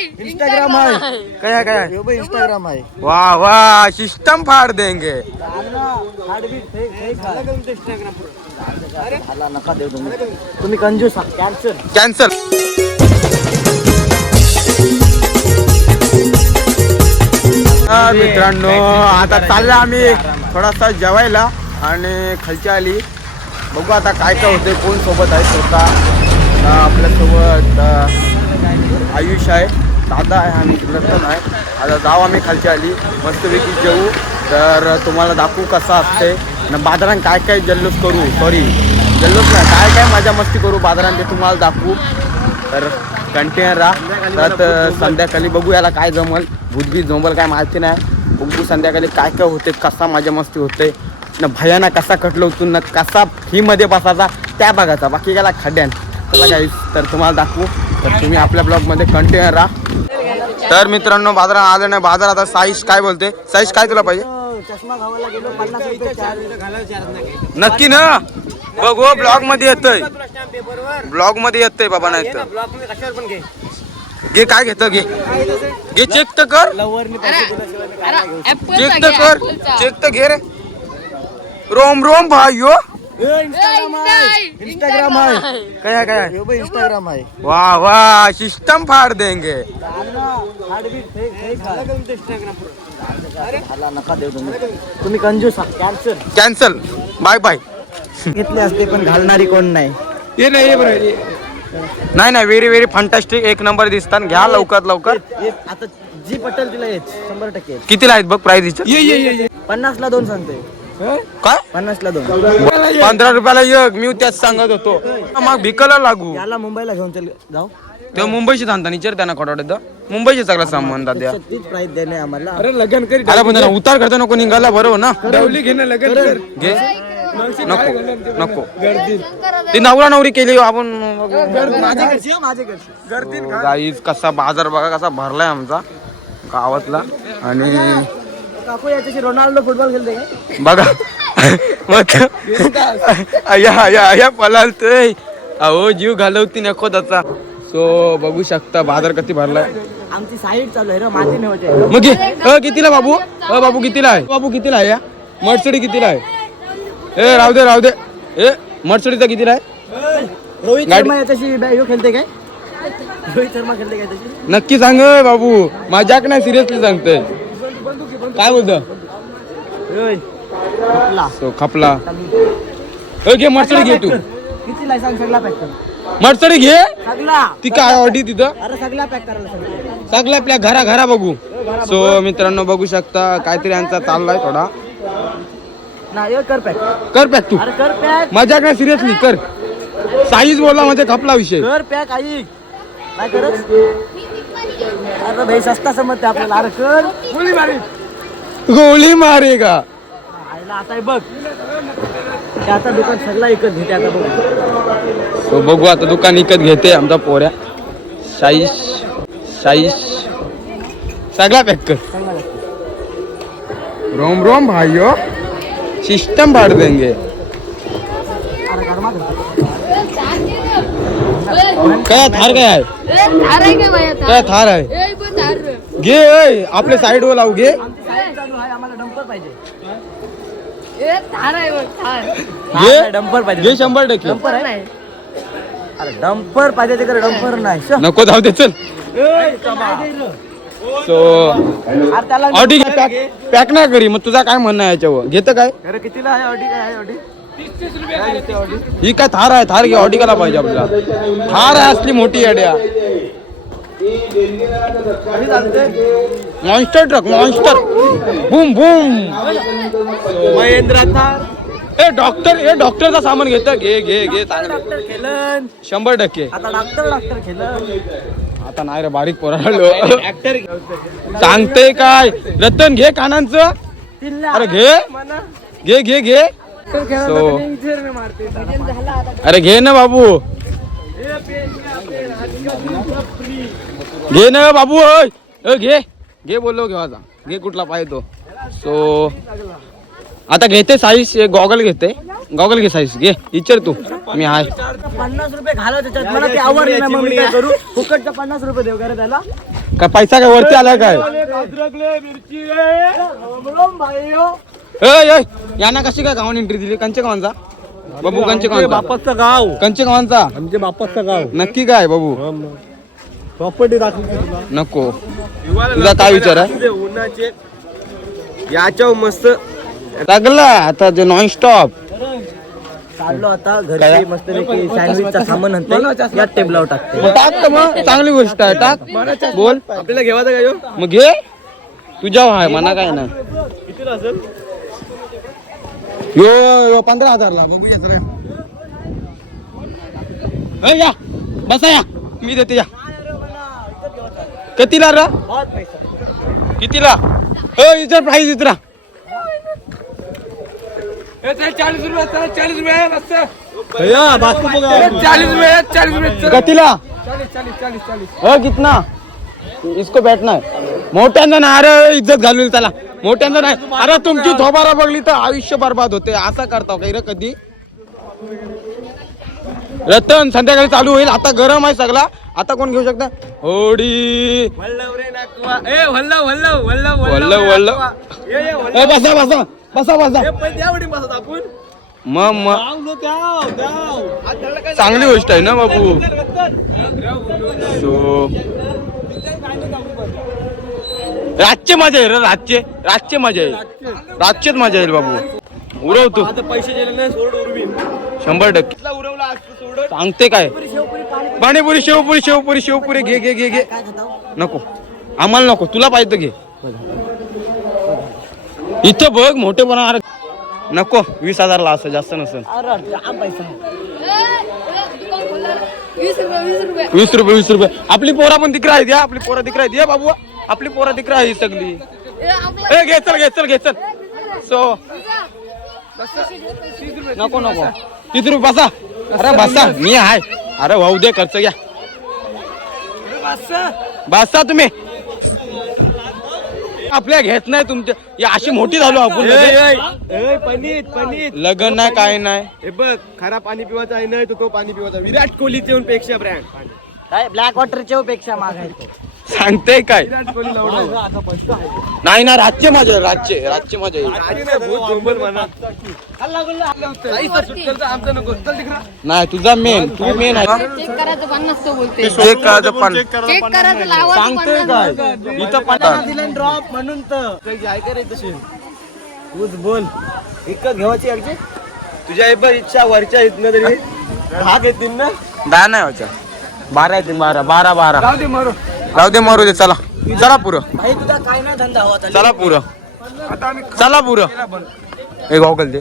Instagram आहे काय आहे, काय आहे? यो बघ इंस्टाग्राम आहे वा वा सिस्टम फाड़ देंगे। आला नका देऊ तुम्ही तुम्ही कंजूस कॅन्सल कॅन्सल मित्रांनो आता चाललं आम्ही थोडासा जेवायला आणि खालची आली. बघू आता काय काय होते कोण सोबत आहे स्वतः आपल्यासोबत अं, आयुष आहे. दादा आहे आणि रतन आहे. आता जाऊ आम्ही खालची आली. मस्तपैकी जेवू तर तुम्हाला दाखवू कसं असते. न बाजारात काय काय जल्लोष करू? सॉरी जल्लोष नाही. काय काय मजा मस्ती करू बाजारात ते तुम्हाला दाखवू. तर कंटेनर राहा. तर संध्याकाळी बघू याला काय जमल. भूतबीत जमल काय माहिती नाही. बघू संध्याकाळी काय काय होते कसा मजा मस्ती होते. न भयाना कसा कटलो उतून न कसा फीमध्ये बसायचा त्या बघायचा. बाकी गेला खड्ड्यान. चला तर तुम्हाला दाखवू. तर तुम्ही आपल्या ब्लॉगमध्ये कंटिन्यू राहा. तर मित्रांनो बाजारात आलं नाही. बाजार आता साईज काय बोलते? साईज काय तुला पाहिजे? चष्मा घावायला गेलो पन्नास रुपये चार नक्की ना? बघू ब्लॉगमध्ये येतोय ब्लॉगमध्ये येतोय बाबा नाही तर घे. काय घेतं घे. घे चेक तर कर. चेक तर कर. चेक तर घे रे. रोम रोम भाई हो. इंस्टाग्राम आहे. इंस्टाग्राम आहे. काय काय? यो इंस्टाग्राम आहे. वा वा सिस्टम फाड़ देंगे. तुम्ही. कंजूस कॅन्सल कॅन्सल बाय बाय घेतले असते पण घालणारी कोण नाही. ये नाही ये बरं नाही नाही व्हेरी व्हेरी फंटास्टिक एक नंबर दिसतात घ्या लवकर. लवकर आता जी पटेल तिला येत शंभर टक्के. कितीला आहेत बघ प्राइस ये. पन्नासला दोन सांगते. काय? पन्नासला दोन. पंधरा रुपयाला एक मी त्याच सांगत होतो. मग भिकायला लागू. याला मुंबईला घेऊन चल जाऊ. ते मुंबईची सांगता निचर त्यांना कोटावड्यात मुंबईची सगळा सामान द्या तीच प्राइस देणे आम्हाला. अरे पण त्यांना उतार करता नको निघाला बरोबर ना? घे नको नको. ती नवरा नवरी केली हो, आपण हं, गाईज कसा बाजार बघा कसा भरलाय आमचा गावातला. आणि काकू याच्याशी रोनाल्डो फुटबॉल खेळते बघा. मग या या या पलालतोय. अहो जीव घालवती नको त्याचा. सो बघू शकता बाजार किती भरलाय. आमची साईड चालू आहे रे माती नेवायची मग अ कितीला बाबू? अ बाबू कितीला आहे? बाबू कितीला आहे या? मडसडी कितीला आहे? ए राहू दे राहू दे. ए मडसडीचा कितीला आहे? रोहित गाडी- शर्मा याच्याशी बॅ- ह्यो खेळते काय? रोहित शर्मा खेळते काय त्याची? नक्की सांग बाबू. मजाक नाही सिरियसली सांगतोय. काय बोलतो? खपला. ए घे मडसडी घे तू. कितीला आहे सांग सगळा पॅक कर. मडसडी घे. ती काय ऑर्डी तिथं? अरे सगळा पॅक करायला सांग. सगळं आपल्या घरा घरा बघू. सो मित्रांनो बघू शकता काहीतरी यांचा चाललाय थोडा. ना कर पॅक कर पॅक तू. अरे कर पॅक मजाक नाही सिरियसली कर. साईज बोलला म्हणजे खपला विषय. कर पॅक आई. काय करत? अरे भाई सस्ता समजते आपल्याला. अरे कर. गोळी मारी गोळी मारेगा. आईला आता हे बघ. ते आता दुकान सगळा एकच घेते आता बघ. सो बघू आता दुकान विकत घेते आमचा पोऱ्या. साईज साईज सगळा पॅक कर. रोम रोम भाइयों सिस्टम फाड़ देंगे. काय थार काय आहे काय थार आहे घे ओय, आपल्या साईड वर लावू घे. आमची साईड चालू आहे आम्हाला डंपर पाहिजे घे डंपर पाहिजे. घे शंभर टक्के. डंपर आहे. अरे डंपर पाहिजे ते कर डंपर नाही. श. नको जाऊ दे चल? सो अरे त्याला ऑडी पॅक पॅक नाही करी मग तुझा काय म्हणणं आहे याच्यावर? घेतं काय? अरे कितीला आहे ऑडी? काय आहे ऑडी? ही काय थार आहे थार घे ऑडी कला पाहिजे आपल्याला. थार आहे असली मोठी अड्या monster truck monster boom boom Mahindra Thar ए डॉक्टर ए डॉक्टरचा सामान घेतं घे घे घे. चांगलं शंभर टक्के. आता डॉक्टर डॉक्टर खेलन. आता नाही रे बारीक पोरालो ऍक्टर सांगते काय? रतन घे कानांचं. अरे घे. घे घे घे. अरे घे ना बाबू. घे ना बाबू घे. घे बोललो घेवाचा घे कुठला पाहिजे तो. सो आता घेते साईज गॉगल घेते. गॉगल घे साईज घे. विचार तू. मी हाय. पन्नास रुपये घाला त्याच्यात मला ते आवडले ना मग मी काय करू? फुकटचा पन्नास रुपये देऊ का त्याला? काय पैसा काय वरती आलाय काय? ए यांना कशी काय गावाने एंट्री दिली? कंचे गावांचा? बाबू कंचे गावांचा? बापाचं गाव. कंचे गावांचा? आमच्या बापाचं गाव. नक्की काय बाबू? प्रॉपर्टी दाखवली तुला? नको. तुझा काय विचार आहे? उन्हाचे. याच्या मस्त लागला आता जे नॉन स्टॉप चाललो आता घरी मस्त सँडविचचा सामान आणते. या टेबलावर टाकते. टाक तर मग चांगली गोष्ट आहे टाक. बोल. आपल्याला घेवायचं काय ह्यो? मग घे. तुझ्या आहे म्हणा काय नाही. कितीला असेल? यो यो पंधरा हजारला. बघू येत रे. ए, या. बसा या. मी देते या. कितीला रा? कितीला? हो इतर प्राईस इतरा चाळीस रुपये चाळीस रुपये चाळीस रुपये चाळीस रुपये कितीला? हो कितना? इसको बैठना है. मोठ्यांदा नाही अरे इज्जत घालू त्याला मोठ्यांदा नाही. अरे तुमची थोबारा बघली तर आयुष्य बर्बाद होते. असं करता काही रे कधी? रतन संध्याकाळी चालू होईल. आता गरम आहे सगळा. आता कोण घेऊ शकता? होडी. ए बसा बसा बसा बसा. मग चांगली गोष्ट आहे ना बाबू? सो रातचे मजा येईल रे रातचे. रातचे मजा येईल रातचेच मजा येईल बाबू. उडवतो आता पैसे दिले नाही सोड उरवी शंभर टक्के. सांगते काय? पाणीपुरी शेवपुरी शेवपुरी शेवपुरी. घे घे घे घे. नको. आम्हाला नको. तुला पाहिजे घे. इथं बघ मोठेपणा अरे नको. वीस हजारला असं जास्त नसेल. वीस रुपये वीस रुपये. आपली पोरा पण तिकडे आहेत आपली पोरा तिकडे आहेत. बाबू. आपली पोरा तिकडे आहे सगळी. ए घे चल घे चल घे चल. सो. नको नको. किती रुपये बसा. अरे बसा मी आहे. अरे भाऊ दे खर्च घ्या. बसा तुम्ही. आपल्या घेत नाही तुमच्या. या अशी मोठी झालो आपण. ए पनीत पनीत लग्न नाही काय नाही. हे बघ खरा पाणी पिवायचा आहे नाही तर तो पाणी पिवायचा विराट कोहलीचे पेक्षा ब्रँड काय ब्लॅक वॉटरच्या पेक्षा मागायचो. सांगते काय? नाही ना येईल आमचं नको चल तिकडं नाही तुझा मेन तू मेन आहे. चेक करायचं पन्नास तो बोलते चेक करायचं पण चेक करायचं लावायचं सांगते पन्नास. काय? इथं दिलं ड्रॉप म्हणून तर. तूच बोल. इतकं घेवायची अडची तुझ्या इच्छा वरच्या इथनं तरी भाग येतील ना? दहा नाही व्हायच्या बारा येतील बारा. बारा बारा. जाऊ दे मारो. जाऊ दे मारू दे चला. चला पुरं. भाई तुझा काय नाही धंदा हवा चालू. चला पुरं. चला पुरं ए गॉगल दे.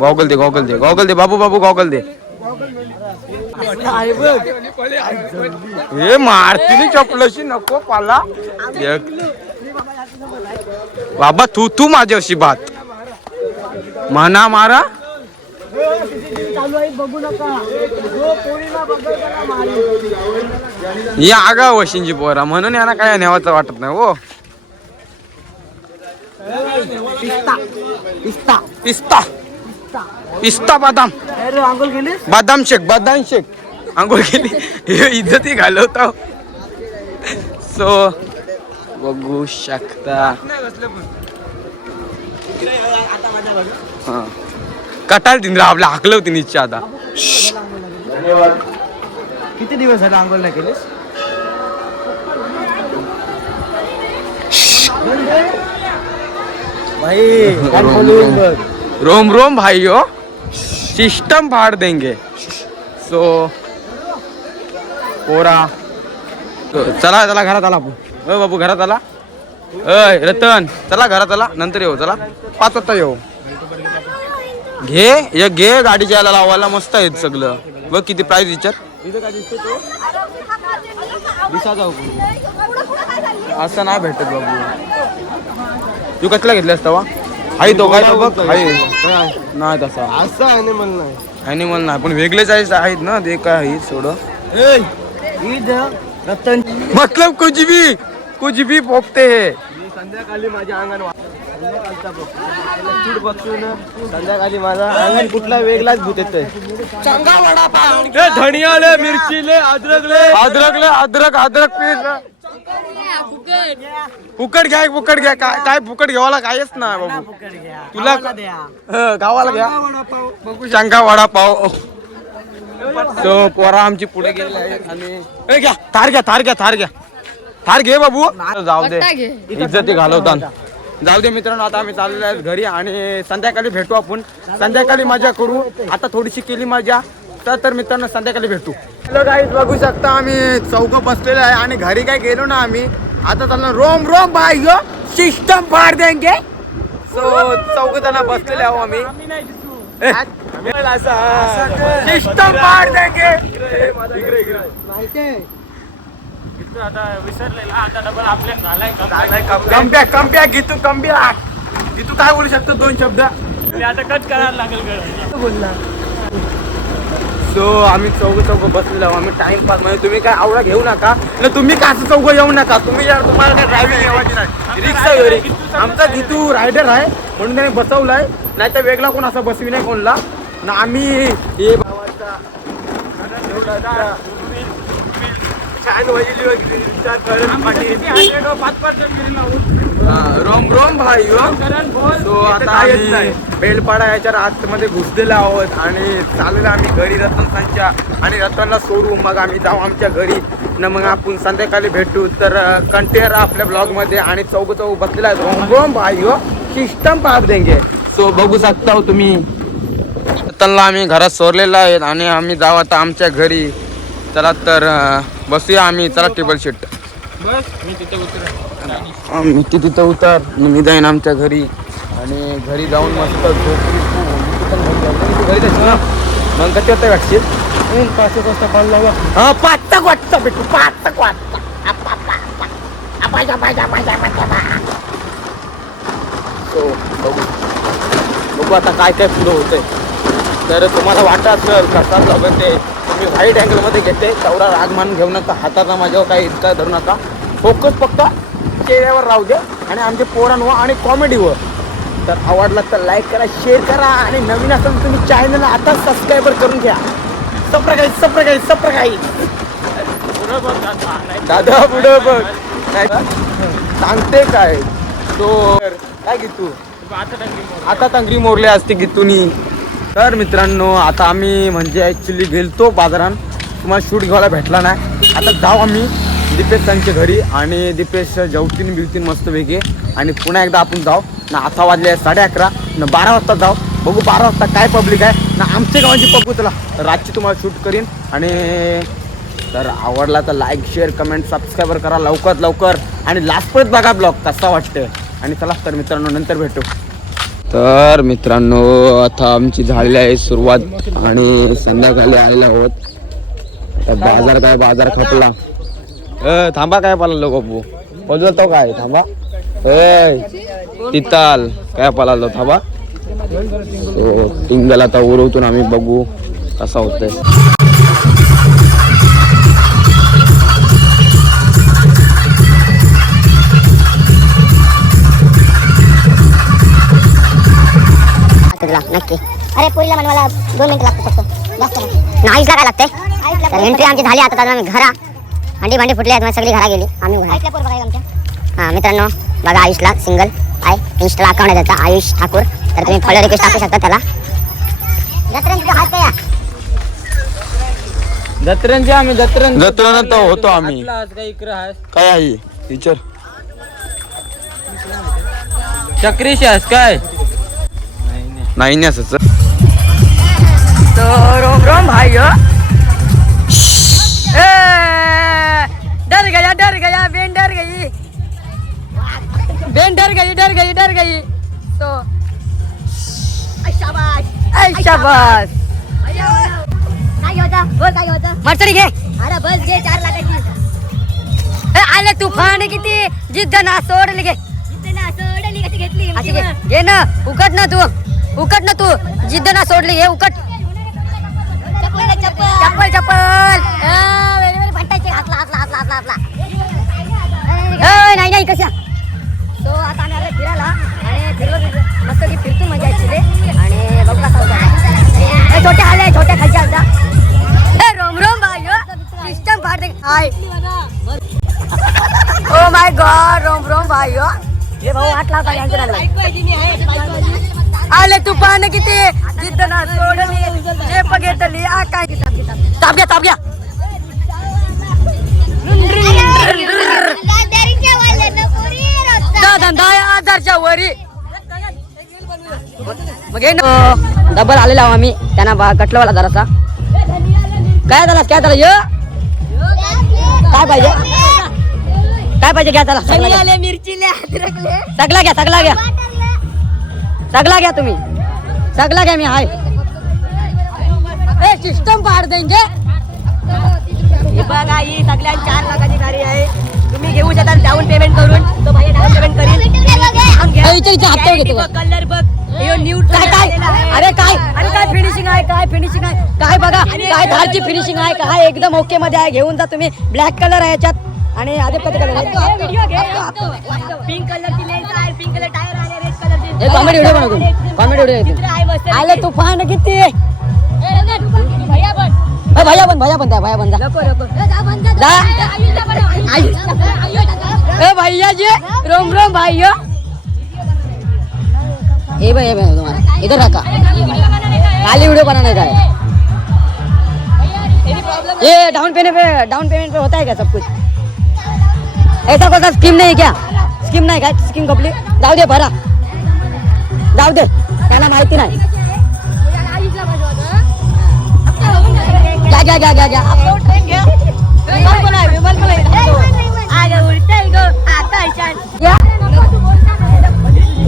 गॉगल दे गॉगल दे. गॉगल दे बाबू बाबू गॉगल दे. हे मारतीने चपलशी नको पाला. एक. बाबा तू तू माझ्याशी बात. म्हणा मारा. चालू आहे बघू नका जो पोरीला बघेल त्याला मारेल. ही आगा वशींची पोरा म्हणून यांना काय नेवाचं वाटत नाही हो. पिस्ता पिस्ता. पिस्ता. पिस्ता बदाम. बदाम शेक बदाम शेक. आंघोळ केली. हे इज्जती घालवता. सो बघू शकता. हा. कटाल दिन आपल्या हाकलं होती निश्चय आता. किती दिवस झाले आंघोळ नाही केलीस? भाई रोम रोम. भाई हो. सिस्टम फाड़ देंगे. सो पोरा. तो चला चला घरात आला अ बाबू घरात आला. अय रतन चला घरात आला. नंतर येऊ चला. पाच वाजता येऊ. घे एक घे गाडीच्या याला लावायला मस्त आहेत सगळं. बघ किती प्राइस विचार. असं नाही भेटत बाबू. तू कसला घेतलास तवा? हाय तो काय तो बघ हाय. नाही तसा. असं आहे ना म्हणणं ॲनिमल नाही पण वेगळेच आहे आहेत ना ते काय आहे सोड. मतलब कुछ भी कुछ भी पोपते है. संध्याकाळी माझ्या अंगण वा- संध्याकाळी माझा अंगण कुठला वेगळाच भूत येतोय धनियाले मिरचीले अद्रकले अद्रकले अद्रक अद्रक पीस फुकट घ्या फुकट घ्या. काय काय फुकट घ्यावाला कायच ना बाबू. तुला हं, गावाला घ्या. शंका वडापाव. तो पोरा आमची पुढे गेले आणि ए, घ्या. थार घ्या थार घ्या थार घ्या. थार घे बाबू. जाऊ दे. इज्जती घालवतात जाऊ दे मित्रांनो आता आम्ही चाललेलो आहे घरी आणि संध्याकाळी भेटू आपण. संध्याकाळी मजा करू. आता थोडीशी केली मजा. तर तर मित्रांनो संध्याकाळी भेटू. हॅलो गाईज बघू शकता आम्ही चौक बसलेलो आहे आणि घरी काय गेलो ना आम्ही. आता चाललो रोम रोम भाई सिस्टम फाड देंगे. सो चौघ जण बसलेले आहो आम्ही. सिस्टम फाड देंगे. गीतू गीतू काय बोलू शकतो दोन शब्द? सो आम्ही चौघ चौघ बसलेलो आहोत. आम्ही टाइमपास म्हणजे तुम्ही काय आवडा घेऊ नका? न तुम्ही का असं चौघ येऊ नका? तुम्ही जर तुम्हाला काय ड्रायव्हिंग येवायची नाही. रिक्षा वगैरे आमचा गीतू रायडर आहे. म्हणून त्याने बसवलाय. नाही तर वेगळा कोण असं बसवी नाही कोणला. ना आम्ही हे भावाचा. रोम रोम भाई सो आता आम्ही बेलपाडा याच्या आतमध्ये घुसलेलो आहोत आणि चाललेलो आम्ही घरी रतन संच्या आणि रतनला सोडू मग आम्ही जाऊ आमच्या घरी न मग आपण संध्याकाळी भेटू तर कंटेनर आपल्या ब्लॉगमध्ये आणि चौक चौक बसलेला आहे रोम रोम भाई हो सिस्टम पाप देंगे सो बघू शकता हो तुम्ही. रतनला आम्ही घरात सोडलेलं आहे आणि आम्ही जाऊ आता आमच्या घरी. चला तर बसूया आम्ही चला टेबल शीट मी ती तिथं उतर. मी जाईन आमच्या घरी. आणि घरी जाऊन मस्त घरी जायचं ना मग कधी होतं वॅक्सिन पाच एक वाजता कॉल लावा. हा पाच तक वाटतं भेटू पाच तक वाटतं So, बघू. बघू आता काय काय पुढं होतंय. तर तुम्हाला वाटत असेल कसा आहे मी व्हाईट अँगलमध्ये घेते. तेवढा राग मान घेऊ नका. हाताचा माझ्यावर काही इतका धरू नका. फोकस फक्त चेहऱ्यावर राहू द्या आणि आमच्या पोरांवर आणि कॉमेडीवर तर आवडला तर लाईक करा शेअर करा आणि नवीन असेल तुम्ही चॅनलला आता सबस्क्राईबर करून घ्या. सप्रकाई सप्रकाई सप्रकाई दादा पुढं बघ. काय सांगते काय? तो काय घेतो आता तंगरी मोरले असते गीतुनी. तर मित्रांनो आता आम्ही म्हणजे ॲक्च्युली गेलतो बाजारात. तुम्हाला शूट घ्यायला भेटला नाही. आता जाऊ आम्ही दीपेश त्यांच्या घरी आणि दीपेश जेवतीन बिवतीन मस्त वेगळे आणि पुन्हा एकदा आपण जाऊ. ना आता वाजले साडे अकरा ना बारा वाजता जाऊ. बघू बारा वाजता काय पब्लिक आहे. ना आमच्या गावाची बघू तुला रातची तुम्हाला शूट करीन. आणि तर आवडला तर लाईक शेअर कमेंट सबस्क्राईबर करा लवकरात लवकर. आणि लास्ट परत बघा ब्लॉग कसा वाटतंय. आणि चला तर मित्रांनो नंतर भेटू. तर मित्रांनो आता आमची झालेली आहे सुरुवात आणि संध्याकाळी आलेला आहोत. बाजार काय बाजार खपला. थांबा काय पाला लोक बदलतो काय? थांबा. तिताल काय पळालो थांबा. टिंगल आता उरवतून आम्ही बघू कसा होतंय. अरे पुरीला मला दोन मिनिटं लागतात फक्त. जास्त नाही. आईसला काय लागते तर एंट्री आमची झाली आता आम्ही घरा. भांडी भांडी फुटली आहेत सगळी घरा गेली. आम्ही घरा हां मित्रांनो बघा आयुषला सिंगल आहे इंस्टाला अकाउंट आहे त्याचा आयुष ठाकूर. तर तुम्ही फॉलो रिक्वेस्ट टाकू शकता त्याला. जत्रेंचे आम्ही जत्रेन जत्रेनं तर होतो आम्ही. काय आहे टीचर चक्रीशी आहेस काय? नाही नाही असंच. रोम रोम भाई डर गया डर गया बेन डर गई बेन डर गई डर गई डर गई तो शाबाश मरचडी घे अरे बस घे चार लाखाची आले. तुफान किती? जिद्द ना सोडली घे सोडली घेतली घे ना. उकट ना तू. उकट ना तू. जिद्द ना सोडली घे उकट. चप्पल चप्पल. चप्पल चप्पल. फंटायचे हातला हातला हातला हातला हातला. नाही नाही कशा? तो आता आम्ही आलो फिरायला. आणि फिरलो मस्त की फिरतून मजा येते रे आणि बघू कसा छोट्या आले छोट्या खालच्या आलता ए रोम रोम भाई सिस्टम फाड़ दे हाय. Oh my god Rome Rome भाई हे. भाऊ आठ लाख यांच्या आले तुफान किती? जिद्द ना सोडली झेप घेतली आ काय ताप घ्या ताप घ्या. हजारच्या वरी. मग डबल आलेला आम्ही. त्यांना कटलवाला जरासा. काय झाला काय झालं य? काय पाहिजे? काय पाहिजे घ्या त्याला. सगळा घ्या. सगळा घ्या. सगळा घ्या तुम्ही. सगळा घ्या मी हाय. ए सिस्टम पाड देंगे. बघा ही सगळ्या चार लाखाची गाडी आहे. तुम्ही घेऊ शकता डाऊन पेमेंट करून. तो भाई डाऊन पेमेंट करीन कलर बघ. न्यू काय काय? अरे काय? अरे काय फिनिशिंग आहे काय फिनिशिंग आहे? काय बघा काय धारची फिनिशिंग आहे काय? एकदम ओके मध्ये आहे. घेऊन जा तुम्ही. ब्लॅक कलर आहे याच्यात. आणि आधी कधी कलर पिंक आहे कलर टायर आहे कॉमेडी व्हिडिओ बनवतो कॉमेडी व्हिडिओ आले तुफान किती? ए, भैया बन भैया बन भैया बन जा भैया जी. रोम रोम भाई ये भाई तुम्हारा इधर रखा. खाली वीडियो बनाने का है. ये डाउन पेमेंट पे डाउन पेमेंट पे होता है क्या सब कुछ? ऐसा कोणता स्कीम नाही क्या? स्कीम नाही का स्कीम कंप्लीट जाऊ दे भरा. जाऊ दे त्यांना माहिती नाही. घ्या घ्या घ्या घ्या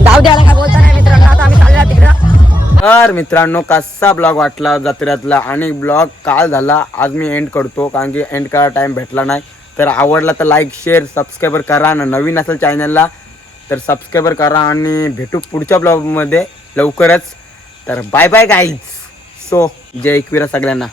जाऊ द्याला बोलता नाही मित्रांनो. आता आम्ही तिकडं. तर मित्रांनो कसा ब्लॉग वाटला जत्रेतला? आणि ब्लॉग काल झाला आज मी एंड करतो कारण की एंड करायला टाइम भेटला नाही. तर आवडला तर लाईक शेअर सबस्क्राईबर करा. ना नवीन असेल चॅनलला तर सबस्क्राईबर करा आणि भेटू पुढच्या ब्लॉगमध्ये लवकरच. तर बाय बाय गाईज सो जय एकविरा सगळ्यांना.